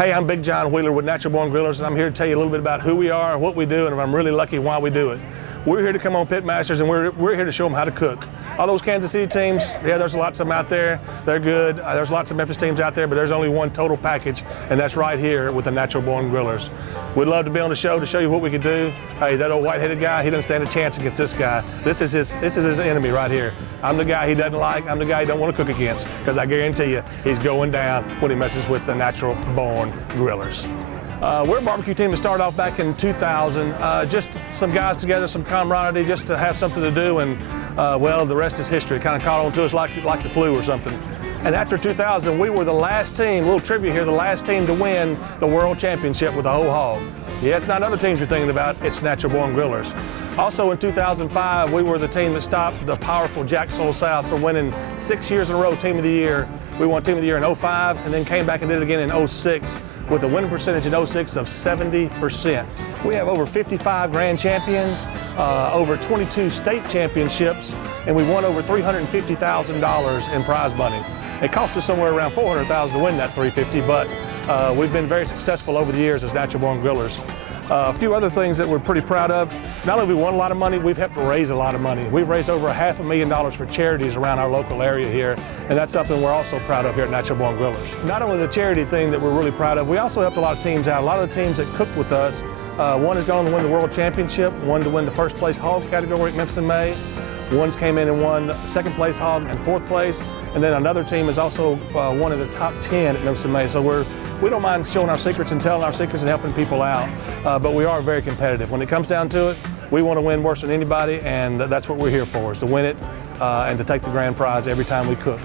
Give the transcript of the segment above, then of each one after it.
Hey, I'm Big John Wheeler with Natural Born Grillers, and I'm here to tell you a little bit about who we are, what we do, and I'm really lucky why we do it. We're here to come on Pitmasters, and we're here to show them how to cook. All those Kansas City teams, yeah, there's lots of them out there. They're good. There's lots of Memphis teams out there, but there's only one total package, and that's right here with the Natural Born Grillers. We'd love to be on the show to show you what we could do. Hey, that old white-headed guy, he doesn't stand a chance against this guy. This is his enemy right here. I'm the guy he doesn't like. I'm the guy he don't want to cook against, because I guarantee you, he's going down when he messes with the Natural Born Grillers. We're a barbecue team that started off back in 2000. Just some guys together, some camaraderie, just to have something to do, and well, the rest is history. It kind of caught on to us like the flu or something. And after 2000, we were the last team, a little trivia here, the last team to win the World Championship with a whole hog. Yeah, it's not other teams you're thinking about, it's Natural Born Grillers. Also in 2005, we were the team that stopped the powerful Jack Soul South from winning 6 years in a row Team of the Year. We won Team of the Year in 05 and then came back and did it again in 06 with a winning percentage in 06 of 70%. We have over 55 grand champions, over 22 state championships, and we won over $350,000 in prize money. It cost us somewhere around $400,000 to win that $350,000, but we've been very successful over the years as Natural Born Grillers. A few other things that we're pretty proud of. Not only have we won a lot of money, we've helped to raise a lot of money. We've raised over $500,000 for charities around our local area here, and that's something we're also proud of here at Natural Born Grillers. Not only the charity thing that we're really proud of, we also helped a lot of teams out. A lot of the teams that cooked with us, one has gone to win the World Championship, one to win the first place hog category at Memphis in May. One's came in and won second place hog and fourth place, and then another team is also one of the top 10 at Memphis in May. So we don't mind showing our secrets and telling our secrets and helping people out, but we are very competitive. When it comes down to it, we want to win worse than anybody, and that's what we're here for, is to win it and to take the grand prize every time we cook.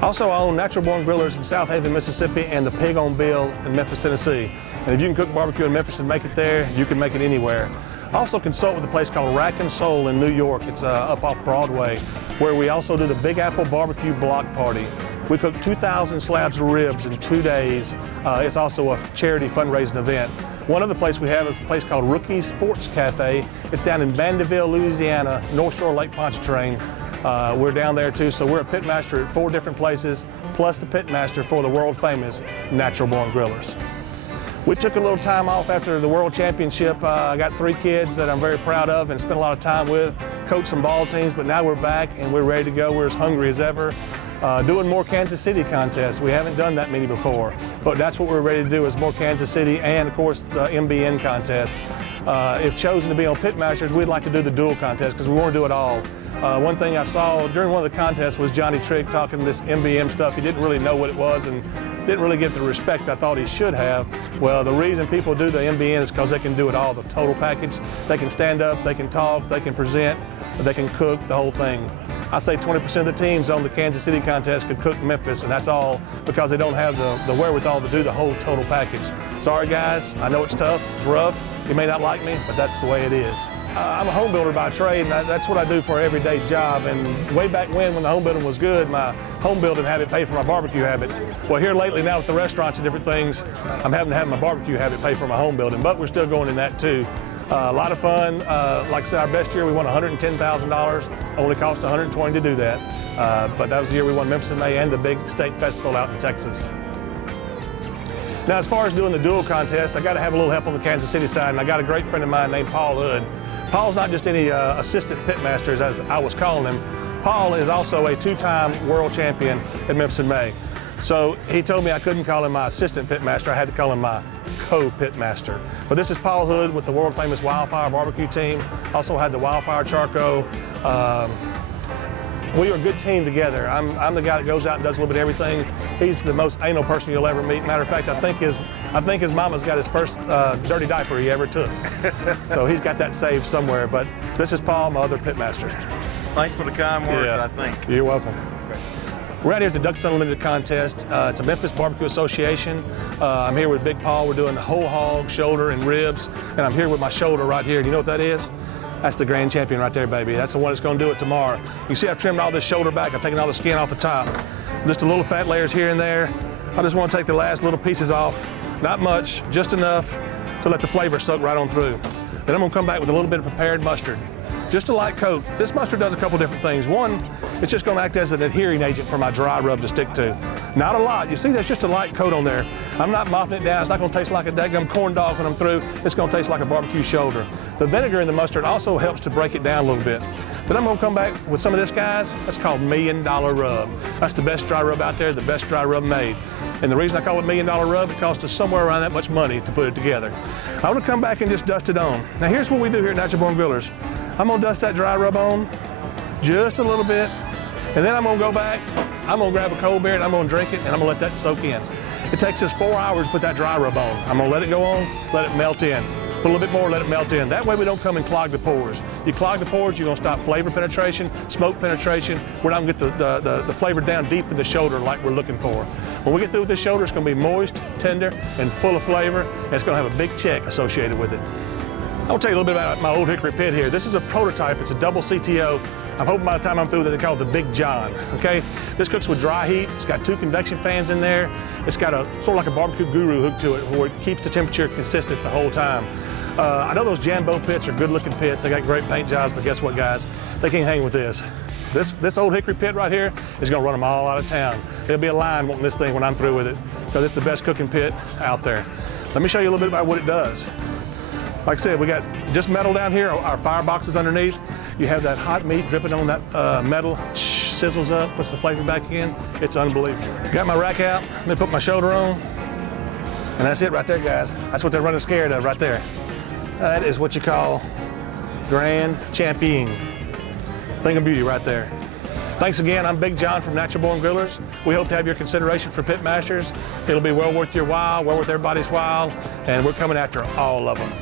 Also, I own Natural Born Grillers in South Haven, Mississippi, and the Pig on Bill in Memphis, Tennessee. And if you can cook barbecue in Memphis and make it there, you can make it anywhere. I also consult with a place called Rack and Soul in New York. It's up off Broadway, where we also do the Big Apple Barbecue Block Party. We cook 2,000 slabs of ribs in 2 days. It's also a charity fundraising event. One other place we have is a place called Rookie Sports Cafe. It's down in Bandeville, Louisiana, North Shore Lake Pontchartrain. We're down there too, so we're a pitmaster at 4 different places, plus the pitmaster for the world famous Natural Born Grillers. We took a little time off after the World Championship. I got 3 kids that I'm very proud of and spent a lot of time with, coached some ball teams, but now we're back and we're ready to go. We're as hungry as ever. Doing more Kansas City contests. We haven't done that many before, but that's what we're ready to do, is more Kansas City and, of course, the MBN contest. If chosen to be on Pitmasters, we'd like to do the dual contest because we want to do it all. One thing I saw during one of the contests was Johnny Trigg talking this MBM stuff. He didn't really know what it was and didn't really get the respect I thought he should have. Well, the reason people do the MBN is because they can do it all, the total package. They can stand up, they can talk, they can present, they can cook, the whole thing. I'd say 20% of the teams on the Kansas City contest could cook Memphis, and that's all because they don't have the wherewithal to do the whole total package. Sorry guys, I know it's tough, it's rough. You may not like me, but that's the way it is. I'm a home builder by trade, and that's what I do for an everyday job. And way back when the home building was good, my home building habit paid for my barbecue habit. Well, here lately now with the restaurants and different things, I'm having to have my barbecue habit pay for my home building, but we're still going in that too. A lot of fun. Like I said, our best year we won $110,000. Only cost $120,000 to do that. But that was the year we won Memphis in May and the big state festival out in Texas. Now, as far as doing the dual contest, I got to have a little help on the Kansas City side, and I got a great friend of mine named Paul Hood. Paul's not just any assistant pitmasters, as I was calling him. Paul is also a 2-time world champion at Memphis in May. So he told me I couldn't call him my assistant pitmaster, I had to call him my co-pitmaster. But this is Paul Hood with the world famous Wildfire Barbecue team. Also had the Wildfire Charcoal. We are a good team together. I'm the guy that goes out and does a little bit of everything. He's the most anal person you'll ever meet. Matter of fact, I think his mama's got his first dirty diaper he ever took. So he's got that saved somewhere. But this is Paul, my other pitmaster. Thanks for the kind words, I think. You're welcome. We're out here at the Ducks Unlimited contest. It's a Memphis Barbecue Association. I'm here with Big Paul. We're doing the whole hog, shoulder, and ribs. And I'm here with my shoulder right here. Do you know what that is? That's the grand champion right there, baby. That's the one that's going to do it tomorrow. You see I've trimmed all this shoulder back. I've taken all the skin off the top. Just a little fat layers here and there. I just want to take the last little pieces off. Not much, just enough to let the flavor soak right on through. Then I'm going to come back with a little bit of prepared mustard. Just a light coat. This mustard does a couple different things. One, it's just gonna act as an adhering agent for my dry rub to stick to. Not a lot. You see, there's just a light coat on there. I'm not mopping it down. It's not gonna taste like a daggum corn dog when I'm through. It's gonna taste like a barbecue shoulder. The vinegar in the mustard also helps to break it down a little bit. Then I'm gonna come back with some of this, guys. That's called $1 Million Rub. That's the best dry rub out there, the best dry rub made. And the reason I call it $1 Million Rub, it costs us somewhere around that much money to put it together. I'm gonna come back and just dust it on. Now here's what we do here at Natural Born Grillers. I'm gonna dust that dry rub on just a little bit, and then I'm gonna go back, I'm gonna grab a cold beer and I'm gonna drink it and I'm gonna let that soak in. It takes us 4 hours to put that dry rub on. I'm gonna let it go on, let it melt in. Put a little bit more, let it melt in. That way we don't come and clog the pores. You clog the pores, you're gonna stop flavor penetration, smoke penetration. We're not gonna get the flavor down deep in the shoulder like we're looking for. When we get through with this shoulder, it's gonna be moist, tender, and full of flavor, and it's gonna have a big check associated with it. I'll tell you a little bit about my old hickory pit here. This is a prototype, it's a double CTO. I'm hoping by the time I'm through that they call it the Big John, okay? This cooks with dry heat. It's got 2 convection fans in there. It's got a sort of like a barbecue guru hook to it where it keeps the temperature consistent the whole time. I know those Jambo pits are good looking pits. They got great paint jobs, but guess what, guys? They can't hang with this. This old hickory pit right here is gonna run them all out of town. There'll be a line wanting this thing when I'm through with it, because it's the best cooking pit out there. Let me show you a little bit about what it does. Like I said, we got just metal down here, our firebox is underneath. You have that hot meat dripping on that metal, sizzles up, puts the flavor back in. It's unbelievable. Got my rack out, let me put my shoulder on, and that's it right there, guys. That's what they're running scared of right there. That is what you call Grand Champion. Thing of beauty right there. Thanks again, I'm Big John from Natural Born Grillers. We hope to have your consideration for Pitmasters. It'll be well worth your while, well worth everybody's while, and we're coming after all of them.